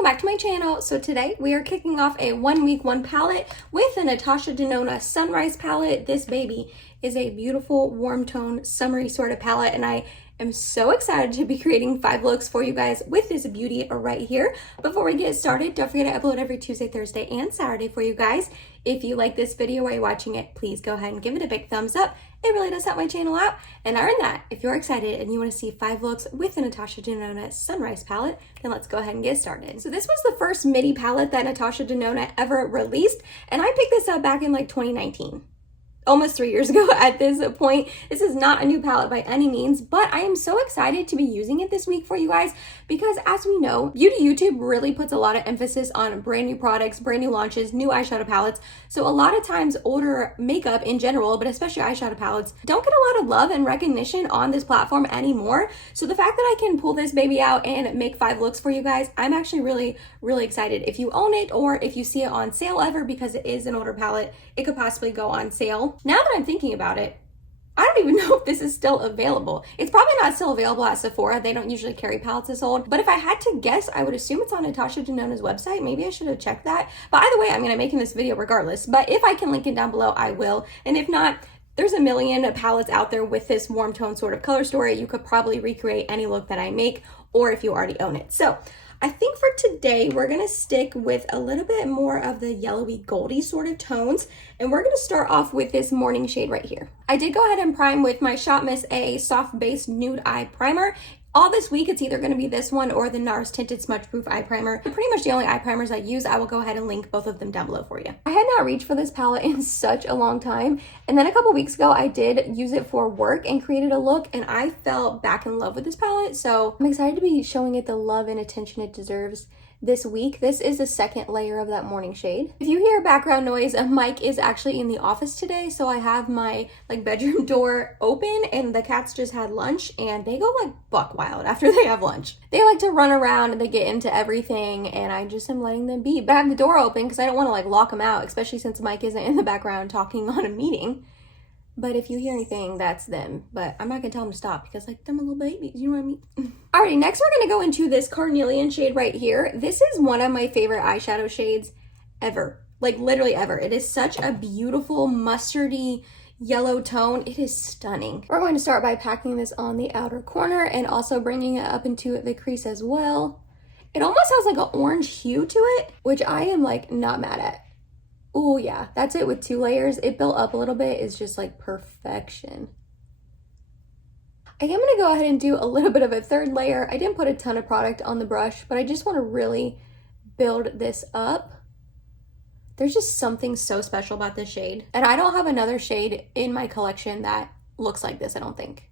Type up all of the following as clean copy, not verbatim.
welcome back to my channel. So today we are kicking off a 1 week 1 palette with the Natasha Denona Sunrise palette. This baby is a beautiful warm tone summery sort of palette, and I am so excited to be creating 5 looks for you guys with this beauty right here. Before we get started, don't forget I upload every Tuesday, Thursday, and Saturday for you guys. If you like this video while you're watching it, please go ahead and give it a big thumbs up. It really does help my channel out. And other than that, if you're excited and you want to see 5 looks with the Natasha Denona Sunrise palette, then let's go ahead and get started. So this was the first midi palette that Natasha Denona ever released, and I picked this up back in like 2019. Almost 3 years ago at this point. This is not a new palette by any means, but I am so excited to be using it this week for you guys because, as we know, beauty YouTube really puts a lot of emphasis on brand new products, brand new launches, new eyeshadow palettes. So a lot of times older makeup in general, but especially eyeshadow palettes, don't get a lot of love and recognition on this platform anymore. So the fact that I can pull this baby out and make 5 looks for you guys, I'm actually really excited. If you own it or if you see it on sale ever, because it is an older palette, it could possibly go on sale. Now that I'm thinking about it, I don't even know if this is still available. It's probably not still available at Sephora. They don't usually carry palettes this old. But if I had to guess, I would assume it's on Natasha Denona's website. Maybe I should have checked that. But either way, I mean, I'm making this video regardless. But if I can link it down below, I will. And if not, there's a million palettes out there with this warm tone sort of color story. You could probably recreate any look that I make, or if you already own it. So I think for today, we're gonna stick with a little bit more of the yellowy goldy sort of tones. And we're gonna start off with this morning shade right here. I did go ahead and prime with my Shop Miss A Soft Base Nude Eye Primer. All this week, it's either going to be this one or the NARS Tinted Smudge Proof Eye Primer. Pretty much the only eye primers I use. I will go ahead and link both of them down below for you. I had not reached for this palette in such a long time. And then a couple weeks ago, I did use it for work and created a look, and I fell back in love with this palette. So I'm excited to be showing it the love and attention it deserves this week. This is the second layer of that morning shade. If you hear background noise, Mike is actually in the office today, so I have my bedroom door open, and the cats just had lunch, and they go buck wild after they have lunch. They like to run around and they get into everything, and I just am letting them be. But I have the door open because I don't want to lock them out, especially since Mike isn't in the background talking on a meeting. But if you hear anything, that's them. But I'm not gonna tell them to stop because they're my little babies, you know what I mean? Alrighty, next we're gonna go into this carnelian shade right here. This is one of my favorite eyeshadow shades ever. Literally ever. It is such a beautiful mustardy yellow tone. It is stunning. We're going to start by packing this on the outer corner and also bringing it up into the crease as well. It almost has an orange hue to it, which I am not mad at. Oh yeah, that's it with 2 layers. It built up a little bit. It's just perfection. I am gonna go ahead and do a little bit of a 3rd layer. I didn't put a ton of product on the brush, but I just wanna really build this up. There's just something so special about this shade. And I don't have another shade in my collection that looks like this, I don't think.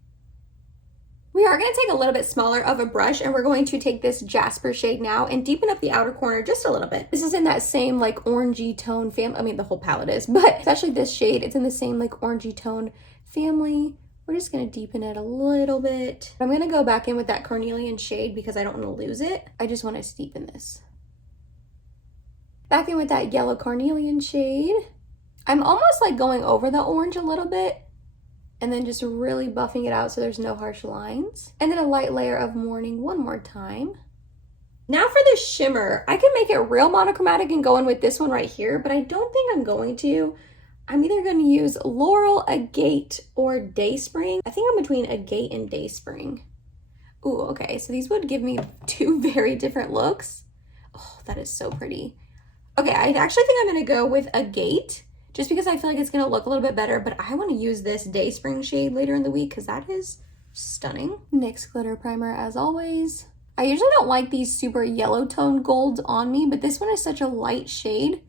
We are going to take a little bit smaller of a brush, and we're going to take this Jasper shade now and deepen up the outer corner just a little bit. This is in that same orangey tone family. I mean, the whole palette is, but especially this shade, it's in the same orangey tone family. We're just going to deepen it a little bit. I'm going to go back in with that carnelian shade because I don't want to lose it. I just want to deepen this. Back in with that yellow carnelian shade. I'm almost going over the orange a little bit, and then just really buffing it out so there's no harsh lines. And then a light layer of morning one more time. Now for the shimmer, I can make it real monochromatic and go in with this one right here, but I don't think I'm going to. I'm either going to use Laurel, Agate, or Dayspring. I think I'm between Agate and Dayspring. Ooh, okay, so these would give me 2 very different looks. Oh, that is so pretty. Okay, I actually think I'm going to go with Agate, just because I feel like it's going to look a little bit better, but I want to use this Dayspring shade later in the week because that is stunning. NYX glitter primer as always. I usually don't like these super yellow tone golds on me, but this one is such a light shade.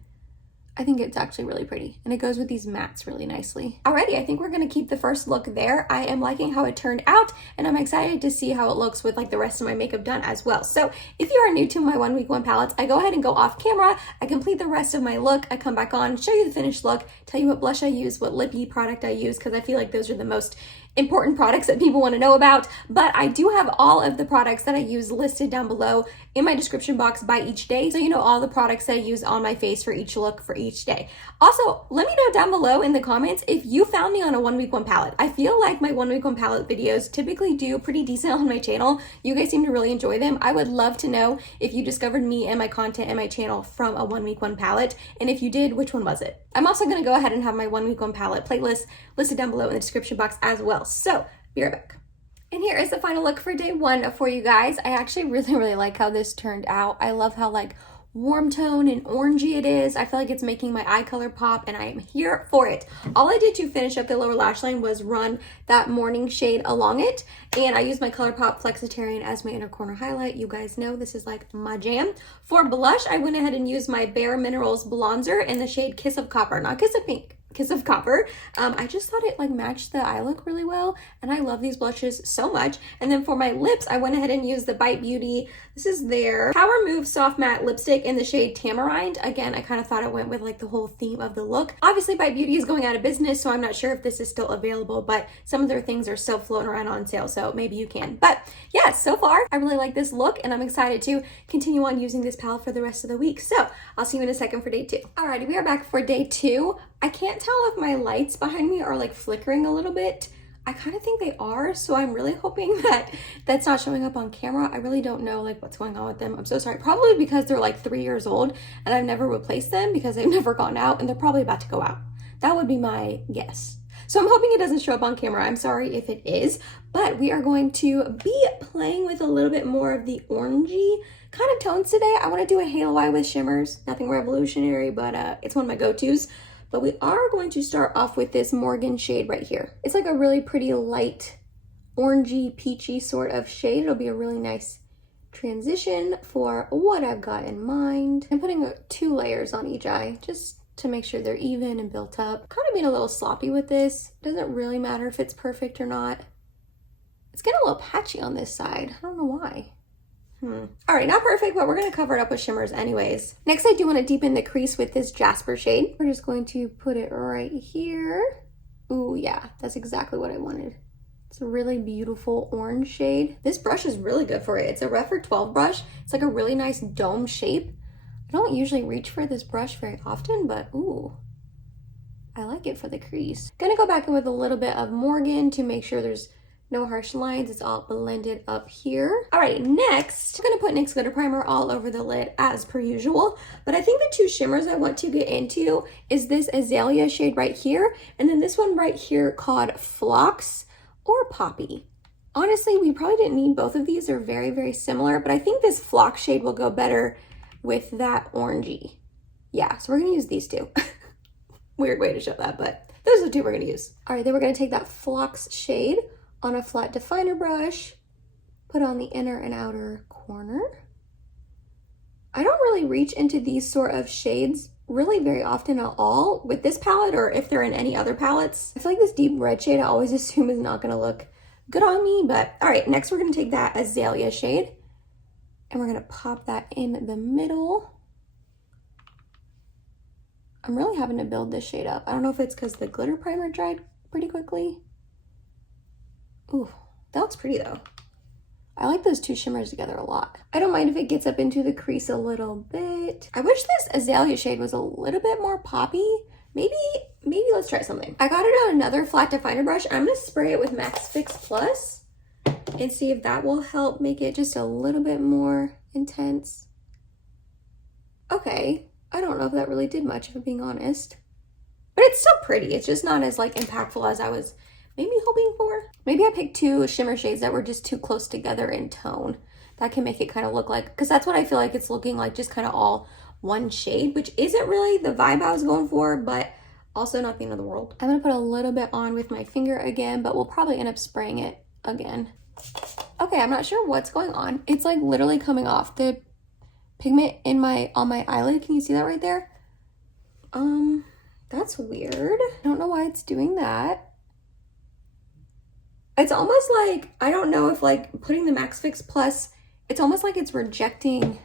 I think it's actually really pretty, and it goes with these mattes really nicely. Alrighty, I think we're going to keep the first look there. I am liking how it turned out, and I'm excited to see how it looks with the rest of my makeup done as well. So if you are new to my 1 week 1 palettes, I go ahead and go off camera. I complete the rest of my look. I come back on, show you the finished look, tell you what blush I use, what lippy product I use, because I feel like those are the most important products that people want to know about, but I do have all of the products that I use listed down below in my description box by each day, so you know all the products that I use on my face for each look for each day. Also, let me know down below in the comments if you found me on a 1 week 1 palette. I feel like my 1 week 1 palette videos typically do pretty decent on my channel. You guys seem to really enjoy them. I would love to know if you discovered me and my content and my channel from a 1 week 1 palette, and if you did, which one was it? I'm also going to go ahead and have my 1 week 1 palette playlist listed down below in the description box as well. So be right back. And here is the final look for day 1 for you guys. I actually really like how this turned out. I love how like warm tone and orangey it is. I feel like it's making my eye color pop, and I am here for it. All I did to finish up the lower lash line was run that morning shade along it, and I used my Colourpop Flexitarian as my inner corner highlight. You guys know this is like my jam. For blush, I went ahead and used my Bare Minerals Blonzer in the shade Kiss of Copper, not Kiss of Pink. Kiss of Copper. I just thought it like matched the eye look really well, and I love these blushes so much. And then for my lips, I went ahead and used the Bite Beauty. This is their Power Move Soft Matte Lipstick in the shade Tamarind. Again, I kind of thought it went with like the whole theme of the look. Obviously, Bite Beauty is going out of business, so I'm not sure if this is still available, but some of their things are still floating around on sale, so maybe you can. But yeah, so far, I really like this look, and I'm excited to continue on using this palette for the rest of the week. So I'll see you in a second for day 2. Alrighty, we are back for day 2. I can't tell if my lights behind me are like flickering a little bit. I kind of think they are, so I'm really hoping that that's not showing up on camera. I really don't know like what's going on with them. I'm so sorry. Probably because they're like 3 years old and I've never replaced them because they've never gone out, and they're probably about to go out. That would be my guess. So I'm hoping it doesn't show up on camera. I'm sorry if it is, but we are going to be playing with a little bit more of the orangey kind of tones today. I want to do a halo eye with shimmers. Nothing revolutionary, but it's one of my go-tos. But we are going to start off with this Morgan shade right here. It's like a really pretty light orangey, peachy sort of shade. It'll be a really nice transition for what I've got in mind. I'm putting 2 layers on each eye just to make sure they're even and built up. Kind of being a little sloppy with this. Doesn't really matter if it's perfect or not. It's getting a little patchy on this side. I don't know why. All right, not perfect, but we're going to cover it up with shimmers anyways. Next, I do want to deepen the crease with this Jasper shade. We're just going to put it right here. Ooh, yeah, that's exactly what I wanted. It's a really beautiful orange shade. This brush is really good for it. It's a Refer 12 brush. It's like a really nice dome shape. I don't usually reach for this brush very often, but ooh, I like it for the crease. Gonna go back in with a little bit of Morgan to make sure there's no harsh lines. It's all blended up here. All right, next, I'm gonna put NYX glitter primer all over the lid as per usual. But I think the 2 shimmers I want to get into is this Azalea shade right here, and then this one right here called Phlox or Poppy. Honestly, we probably didn't need both of these. They're very similar, but I think this Phlox shade will go better with that orangey. Yeah, so we're gonna use these 2. Weird way to show that, but those are the 2 we're gonna use. All right, then we're gonna take that Phlox shade on a flat definer brush, put on the inner and outer corner. I don't really reach into these sort of shades really very often at all with this palette, or if they're in any other palettes. I feel like this deep red shade I always assume is not gonna look good on me, but all right, next we're gonna take that Azalea shade and we're gonna pop that in the middle. I'm really having to build this shade up. I don't know if it's because the glitter primer dried pretty quickly. Ooh, that looks pretty though. I like those 2 shimmers together a lot. I don't mind if it gets up into the crease a little bit. I wish this Azalea shade was a little bit more poppy. Maybe let's try something. I got it on another flat definer brush. I'm gonna spray it with Max Fix Plus and see if that will help make it just a little bit more intense. Okay, I don't know if that really did much, if I'm being honest. But it's still pretty. It's just not as like impactful as I was maybe hoping for. Maybe I picked 2 shimmer shades that were just too close together in tone. That can make it kind of look like, because that's what I feel like it's looking like, just kind of all one shade, which isn't really the vibe I was going for, but also not the end of the world. I'm gonna put a little bit on with my finger again, but we'll probably end up spraying it again. Okay, I'm not sure what's going on. It's like literally coming off. The pigment in on my eyelid, can you see that right there? That's weird. I don't know why it's doing that. It's almost like, I don't know if like putting the Max Fix Plus, it's almost like it's rejecting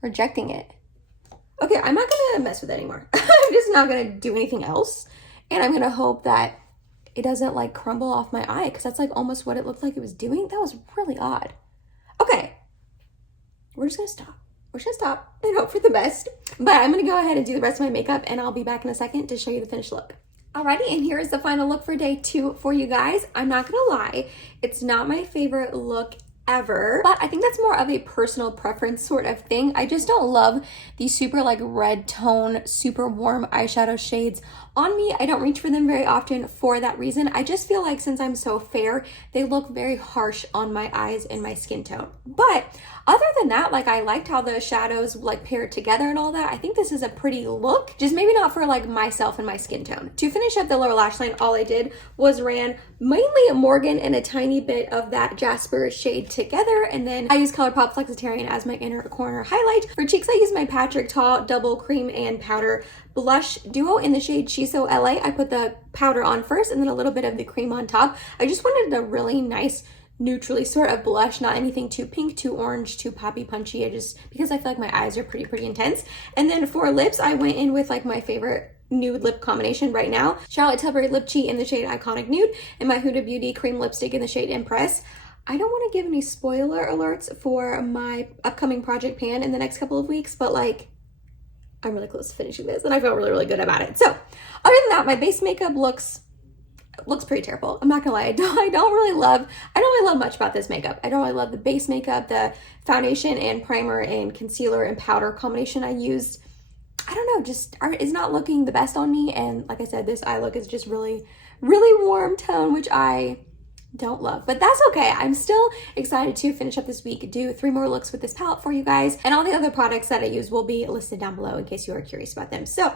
it. Okay, I'm not gonna mess with it anymore. I'm just not gonna do anything else. And I'm gonna hope that it doesn't like crumble off my eye, because that's like almost what it looked like it was doing. That was really odd. Okay, we're just gonna stop. We're just gonna stop and hope for the best. But I'm gonna go ahead and do the rest of my makeup, and I'll be back in a second to show you the finished look. Alrighty, and here is the final look for day 2 for you guys. I'm not gonna lie, it's not my favorite look ever, but I think that's more of a personal preference sort of thing. I just don't love these super like red tone, super warm eyeshadow shades on me. I don't reach for them very often for that reason. I just feel like since I'm so fair, they look very harsh on my eyes and my skin tone. But other than that, like I liked how the shadows like paired together and all that. I think this is a pretty look, just maybe not for like myself and my skin tone. To finish up the lower lash line, all I did was ran mainly a Morgan and a tiny bit of that Jasper shade together, and then I used Colourpop Flexitarian as my inner corner highlight. For cheeks, I used my Patrick Ta Double Cream and Powder Blush Duo in the shade Shiso LA. I put the powder on first and then a little bit of the cream on top. I just wanted a really nice neutrally sort of blush, not anything too pink, too orange, too poppy punchy. Because I feel like my eyes are pretty intense. And then for lips, I went in with like my favorite nude lip combination right now, Charlotte Tilbury Lip Cheat in the shade Iconic Nude, and my Huda Beauty cream lipstick in the shade Impress. I don't want to give any spoiler alerts for my upcoming project pan in the next couple of weeks, but like I'm really close to finishing this and I feel really good about it. So other than that, my base makeup looks pretty terrible. I'm not gonna lie. I don't really love much about this makeup. I don't really love the base makeup, the foundation and primer and concealer and powder combination I used. I don't know, just is not looking the best on me. And like I said, this eye look is just really warm tone, which I don't love, but that's okay. I'm still excited to finish up this week, do 3 more looks with this palette for you guys, and all the other products that I use will be listed down below in case you are curious about them. So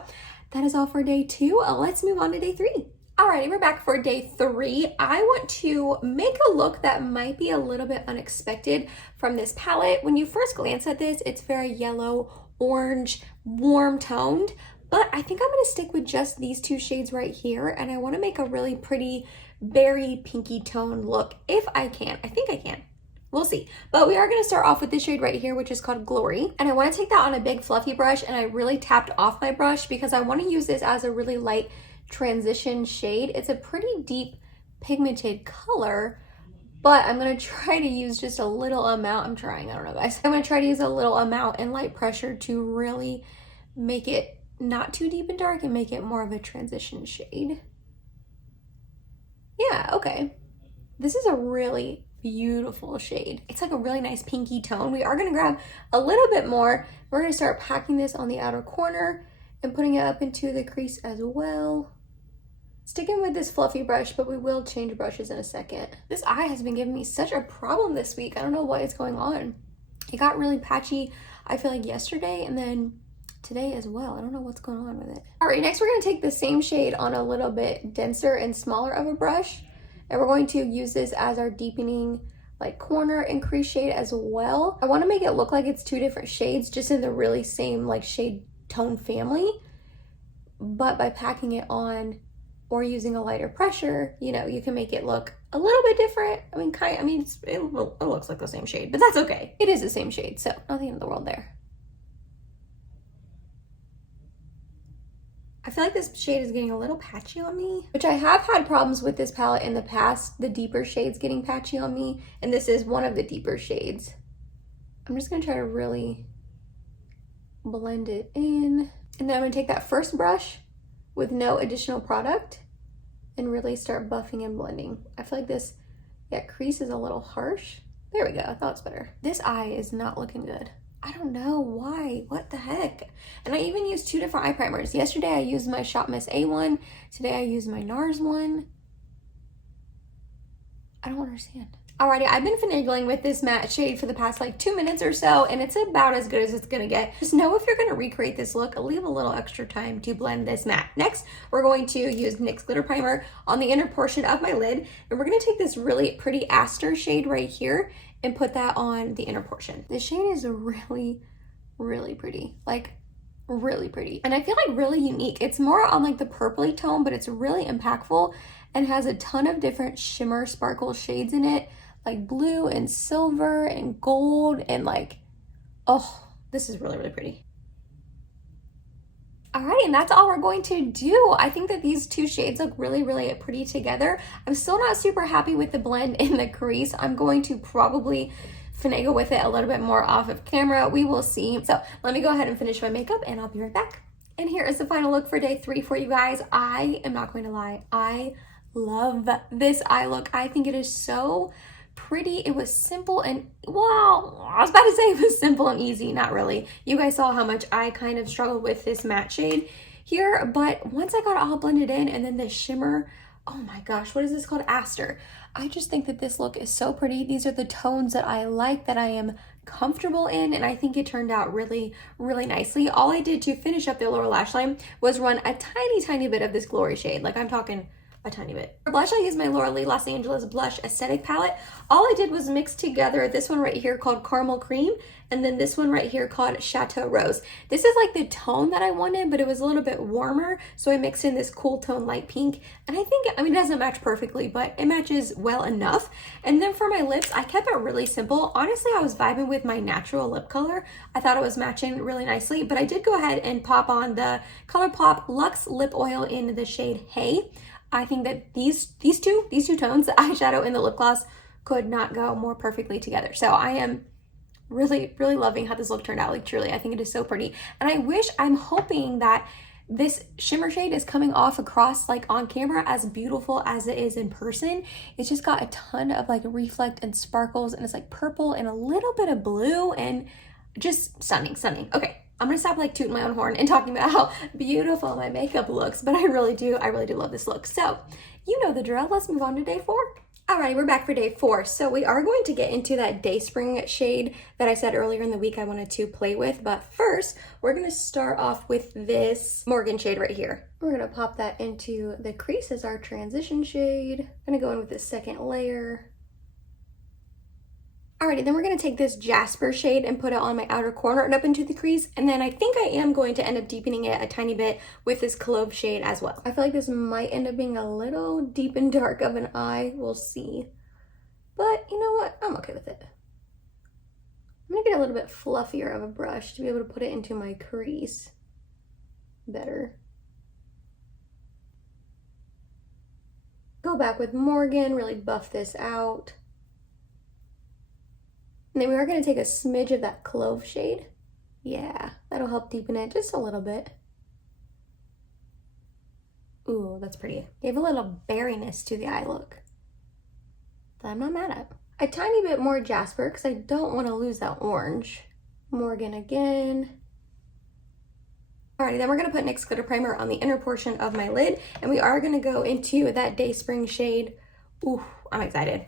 that is all for day 2. Let's move on to day 3. Alrighty, we're back for day 3. I want to make a look that might be a little bit unexpected from this palette. When you first glance at this, it's very yellow, orange, warm toned, but I think I'm going to stick with just these 2 shades right here, and I want to make a really pretty berry pinky tone look if I can. I think I can. We'll see. But we are going to start off with this shade right here, which is called Glory. And I want to take that on a big fluffy brush, and I really tapped off my brush because I want to use this as a really light transition shade. It's a pretty deep pigmented color, but I'm going to try to use just a little amount. I don't know guys. I'm going to try to use a little amount in light pressure to really make it not too deep and dark and make it more of a transition shade. Yeah, okay. This is a really beautiful shade. It's like a really nice pinky tone. We are going to grab a little bit more. We're going to start packing this on the outer corner and putting it up into the crease as well. Sticking with this fluffy brush, but we will change brushes in a second. This eye has been giving me such a problem this week. I don't know what is going on. It got really patchy, I feel like yesterday, and then today as well. I don't know what's going on with it. All right, next we're going to take the same shade on a little bit denser and smaller of a brush, and we're going to use this as our deepening like corner and crease shade as well. I want to make it look like it's 2 different shades just in the really same like shade tone family, but by packing it on or using a lighter pressure, you know, you can make it look a little bit different. I mean, it looks like the same shade, but that's okay. It is the same shade, so not the end of the world there. I feel like this shade is getting a little patchy on me, which I have had problems with this palette in the past, the deeper shades getting patchy on me, and this is one of the deeper shades. I'm just gonna try to really blend it in, and then I'm gonna take that first brush with no additional product and really start buffing and blending. I feel like this, that crease is a little harsh. There we go, I thought it's better. This eye is not looking good. I don't know why, what the heck? And I even used 2 different eye primers. Yesterday I used my Shop Miss A1. Today I used my NARS one. I don't understand. Alrighty, I've been finagling with this matte shade for the past like 2 minutes or so, and it's about as good as it's gonna get. Just know if you're gonna recreate this look, leave a little extra time to blend this matte. Next, we're going to use NYX Glitter Primer on the inner portion of my lid, and we're gonna take this really pretty Aster shade right here and put that on the inner portion. This shade is really pretty, like really pretty. And I feel like really unique. It's more on like the purpley tone, but it's really impactful and has a ton of different shimmer sparkle shades in it, like blue and silver and gold, and like, oh, this is really pretty. Alrighty, and that's all we're going to do. I think that these two shades look really, really pretty together. I'm still not super happy with the blend in the crease. I'm going to probably finagle with it a little bit more off of camera. We will see. So let me go ahead and finish my makeup and I'll be right back. And here is the final look for day 3 for you guys. I am not going to lie. I love this eye look. I think it is so pretty. It was simple and, well, I was about to say it was simple and easy. Not really. You guys saw how much I kind of struggled with this matte shade here, but once I got it all blended in and then the shimmer, oh my gosh, what is this called? Aster. I just think that this look is so pretty. These are the tones that I like, that I am comfortable in, and I think it turned out really, really nicely. All I did to finish up the lower lash line was run a tiny bit of this glory shade. Like, I'm talking a tiny bit. For blush, I used my Laura Lee Los Angeles Blush Aesthetic Palette. All I did was mix together this one right here called Caramel Cream, and then this one right here called Chateau Rose. This is like the tone that I wanted, but it was a little bit warmer, so I mixed in this cool tone light pink, and I think, I mean, it doesn't match perfectly, but it matches well enough. And then for my lips, I kept it really simple. Honestly, I was vibing with my natural lip color. I thought it was matching really nicely, but I did go ahead and pop on the Colourpop Luxe Lip Oil in the shade Hey. I think that these two tones, the eyeshadow and the lip gloss, could not go more perfectly together. So I am really, really loving how this look turned out. Like, truly, I think it is so pretty. And I'm hoping that this shimmer shade is coming off across, like, on camera as beautiful as it is in person. It's just got a ton of like reflect and sparkles, and it's like purple and a little bit of blue, and just stunning. Okay. I'm gonna stop like tooting my own horn and talking about how beautiful my makeup looks, but I really do love this look. So you know the drill. Let's move on to day 4. Alrighty, we're back for day 4. So we are going to get into that Day Spring shade that I said earlier in the week I wanted to play with. But first, we're gonna start off with this Morgan shade right here. We're gonna pop that into the crease as our transition shade. I'm gonna go in with the second layer. Alrighty, then we're going to take this Jasper shade and put it on my outer corner and up into the crease. And then I think I am going to end up deepening it a tiny bit with this Clove shade as well. I feel like this might end up being a little deep and dark of an eye. We'll see. But you know what? I'm okay with it. I'm going to get a little bit fluffier of a brush to be able to put it into my crease better. Go back with Morgan, really buff this out. And then we are going to take a smidge of that Clove shade. Yeah, that'll help deepen it just a little bit. Ooh, that's pretty. Gave a little berryness to the eye look that I'm not mad at. A tiny bit more Jasper because I don't want to lose that orange. Morgan again. Alrighty, then we're going to put NYX Glitter Primer on the inner portion of my lid. And we are going to go into that Day Spring shade. Ooh, I'm excited.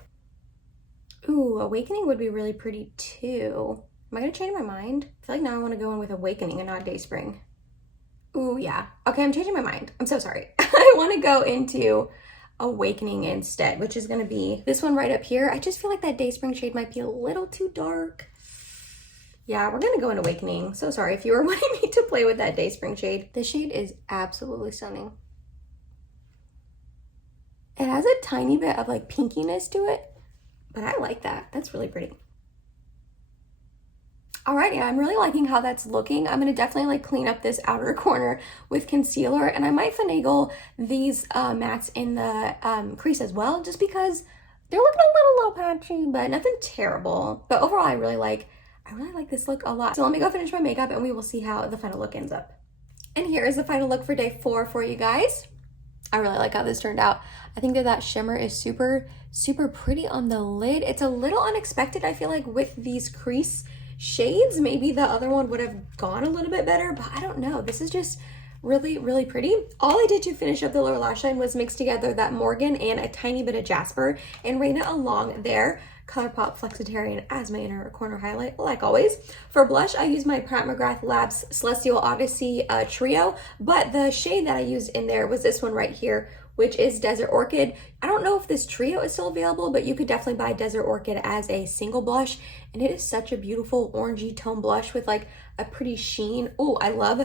Ooh, Awakening would be really pretty too. Am I gonna change my mind? I feel like now I want to go in with Awakening and not Day Spring. Ooh, yeah. Okay, I'm changing my mind. I'm so sorry. I want to go into Awakening instead, which is gonna be this one right up here. I just feel like that Day Spring shade might be a little too dark. Yeah, we're gonna go in Awakening. So sorry if you were wanting me to play with that Day Spring shade. This shade is absolutely stunning. It has a tiny bit of like pinkiness to it, but I like that. That's really pretty. Alrighty, I'm really liking how that's looking. I'm gonna definitely like clean up this outer corner with concealer, and I might finagle these mattes in the crease as well, just because they're looking a little low patchy, but nothing terrible. But overall, I really like this look a lot. So let me go finish my makeup and we will see how the final look ends up. And here is the final look for day 4 for you guys. I really like how this turned out. I think that shimmer is super, super pretty on the lid. It's a little unexpected, I feel like, with these crease shades. Maybe the other one would have gone a little bit better, but I don't know. This is just really, really pretty. All I did to finish up the lower lash line was mix together that Morgan and a tiny bit of Jasper and rain it along there. Colourpop Flexitarian as my inner corner highlight, like always. For blush, I use my Pratt McGrath Labs Celestial Odyssey Trio, but the shade that I used in there was this one right here, which is Desert Orchid. I don't know if this trio is still available, but you could definitely buy Desert Orchid as a single blush, and it is such a beautiful orangey tone blush with like a pretty sheen. Oh, I love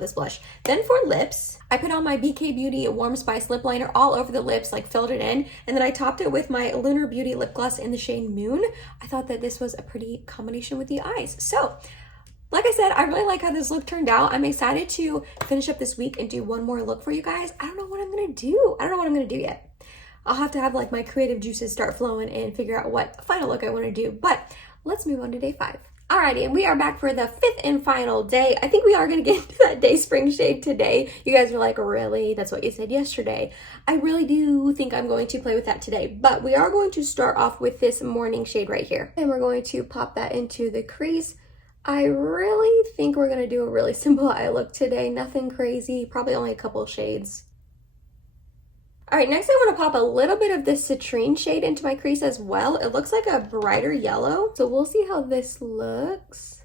this blush. Then for lips, I put on my BK Beauty Warm Spice lip liner all over the lips, like filled it in, and then I topped it with my Lunar Beauty lip gloss in the shade Moon. I thought that this was a pretty combination with the eyes. So Like I said, I really like how this look turned out. I'm excited to finish up this week and do one more look for you guys. I don't know what I'm gonna do. I don't know what I'm gonna do yet. I'll have to have like my creative juices start flowing and figure out what final look I wanna do. But let's move on to day 5. Alrighty, and we are back for the 5th and final day. I think we are going to get into that day spring shade today. You guys are like, really? That's what you said yesterday. I really do think I'm going to play with that today, but we are going to start off with this morning shade right here. And we're going to pop that into the crease. I really think we're going to do a really simple eye look today. Nothing crazy, probably only a couple shades. All right, next I want to pop a little bit of this citrine shade into my crease as well. It looks like a brighter yellow, so we'll see how this looks.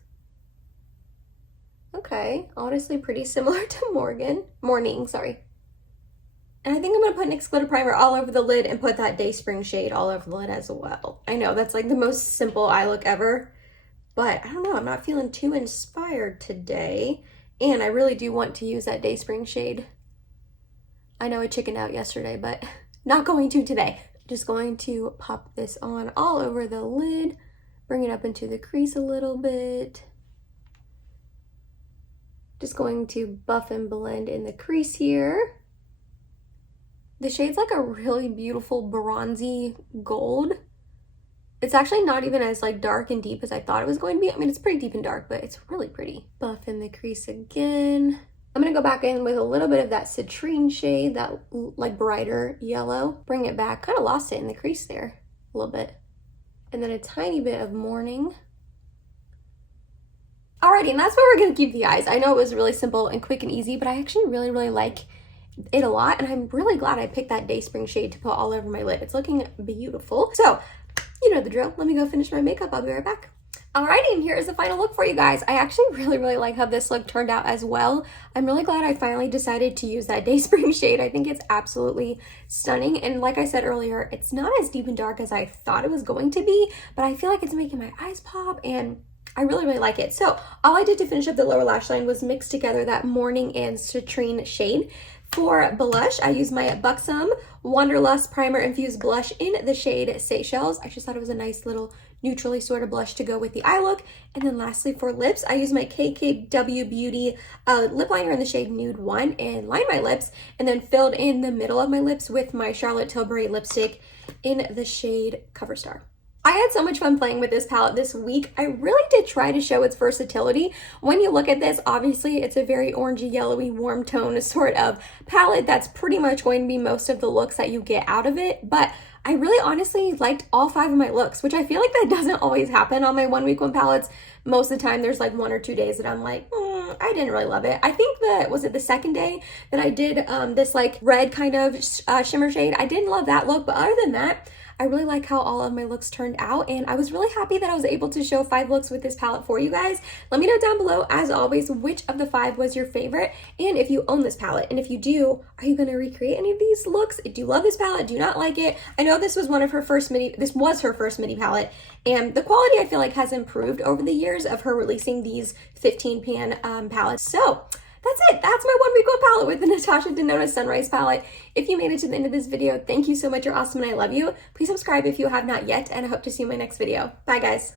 Okay, honestly pretty similar to Morning, sorry. And I think I'm going to put NYX Glitter Primer all over the lid and put that Day Spring shade all over the lid as well. I know, that's like the most simple eye look ever, but I don't know, I'm not feeling too inspired today. And I really do want to use that Day Spring shade. I know I chickened out yesterday, but not going to today. Just going to pop this on all over the lid, bring it up into the crease a little bit. Just going to buff and blend in the crease here. The shade's like a really beautiful bronzy gold. It's actually not even as like dark and deep as I thought it was going to be. I mean, it's pretty deep and dark, but it's really pretty. Buff in the crease again. I'm going to go back in with a little bit of that citrine shade, that like brighter yellow. Bring it back, kind of lost it in the crease there a little bit. And then a tiny bit of Morning. Alrighty, and that's where we're going to keep the eyes. I know it was really simple and quick and easy, but I actually really like it a lot. And I'm really glad I picked that Day Spring shade to put all over my lid. It's looking beautiful. So, you know the drill. Let me go finish my makeup. I'll be right back. Alrighty, and here is the final look for you guys. I actually really like how this look turned out as well. I'm really glad I finally decided to use that Day Spring shade. I think it's absolutely stunning. And like I said earlier, it's not as deep and dark as I thought it was going to be, but I feel like it's making my eyes pop and I really like it. So all I did to finish up the lower lash line was mix together that Morning and citrine shade. For blush, I used my Buxom Wanderlust Primer Infused Blush in the shade Seychelles. I just thought it was a nice little neutrally sort of blush to go with the eye look. And then lastly for lips, I used my KKW Beauty lip liner in the shade Nude 1 and lined my lips and then filled in the middle of my lips with my Charlotte Tilbury lipstick in the shade Cover Star. I had so much fun playing with this palette this week. I really did try to show its versatility. When you look at this, obviously it's a very orangey, yellowy, warm tone sort of palette. That's pretty much going to be most of the looks that you get out of it. But I really honestly liked all 5 of my looks, which I feel like that doesn't always happen on my 1 week 1 palettes. Most of the time there's like 1 or 2 days that I'm like, I didn't really love it. I think was it the second day that I did this like red kind of shimmer shade? I didn't love that look, but other than that, I really like how all of my looks turned out, and I was really happy that I was able to show 5 looks with this palette for you guys. Let me know down below, as always, which of the 5 was your favorite, and if you own this palette. And if you do, are you going to recreate any of these looks? Do you love this palette? Do you not like it? I know this was her first midi palette, and the quality I feel like has improved over the years of her releasing these 15 pan palettes. So that's it. That's my 1 week 1 palette with the Natasha Denona Sunrise palette. If you made it to the end of this video, thank you so much. You're awesome and I love you. Please subscribe if you have not yet, and I hope to see you in my next video. Bye, guys.